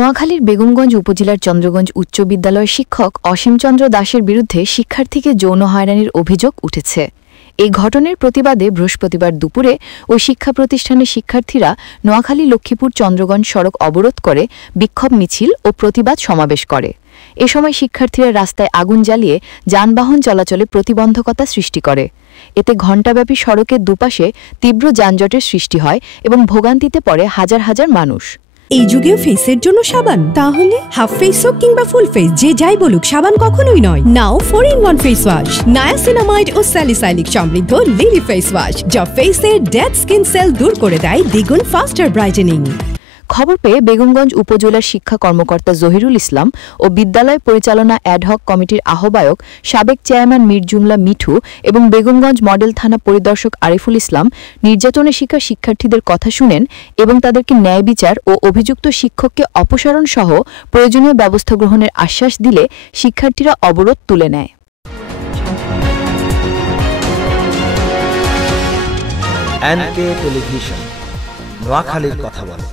নোয়াখালীর বেগমগঞ্জ উপজেলার চন্দ্রগঞ্জ উচ্চ বিদ্যালয়ের শিক্ষক অসীমচন্দ্র দাসের বিরুদ্ধে শিক্ষার্থীকে যৌন হয়রানির অভিযোগ উঠেছে। এই ঘটনার প্রতিবাদে বৃহস্পতিবার দুপুরে ওই শিক্ষা প্রতিষ্ঠানের শিক্ষার্থীরা নোয়াখালী লক্ষ্মীপুর চন্দ্রগঞ্জ সড়ক অবরোধ করে বিক্ষোভ মিছিল ও প্রতিবাদ সমাবেশ করে। এ সময় শিক্ষার্থীরা রাস্তায় আগুন জ্বালিয়ে যানবাহন চলাচলে প্রতিবন্ধকতা সৃষ্টি করে। এতে ঘণ্টাব্যাপী সড়কের দুপাশে তীব্র যানজটের সৃষ্টি হয় এবং ভোগান্তিতে পড়ে হাজার হাজার মানুষ। এই যুগেও ফেসের জন্য সাবান, তাহলে হাফ ফেস হোক কিংবা ফুল ফেস, যে যাই বলুক সাবান কখনোই নয়। নাও 4-in-1 ফেস ওয়াশ, নায়াসিনামাইড ও স্যালিসাইলিক সমৃদ্ধ লিলি ফেস ওয়াশ, যা ফেসের ডেড স্কিন সেল দূর করে দেয় দ্বিগুণ ফাস্টার ব্রাইটেনিং। খবর পেয়ে বেগমগঞ্জ উপজেলার শিক্ষা কর্মকর্তা জহিরুল ইসলাম ও বিদ্যালয় পরিচালনা অ্যাডহক কমিটির আহ্বায়ক সাবেক চেয়ারম্যান মীর জুমলা মিঠু এবং বেগমগঞ্জ মডেল থানা পরিদর্শক আরিফুল ইসলাম নির্যাতনের শিকার শিক্ষার্থীদের কথা শুনেন এবং তাদেরকে ন্যায় বিচার ও অভিযুক্ত শিক্ষককে অপসারণ সহ প্রয়োজনীয় ব্যবস্থা গ্রহণের আশ্বাস দিলে শিক্ষার্থীরা অবরোধ তুলে নেয়। এনকে টেলিভিশন, নোয়াখালীর কথা বলে।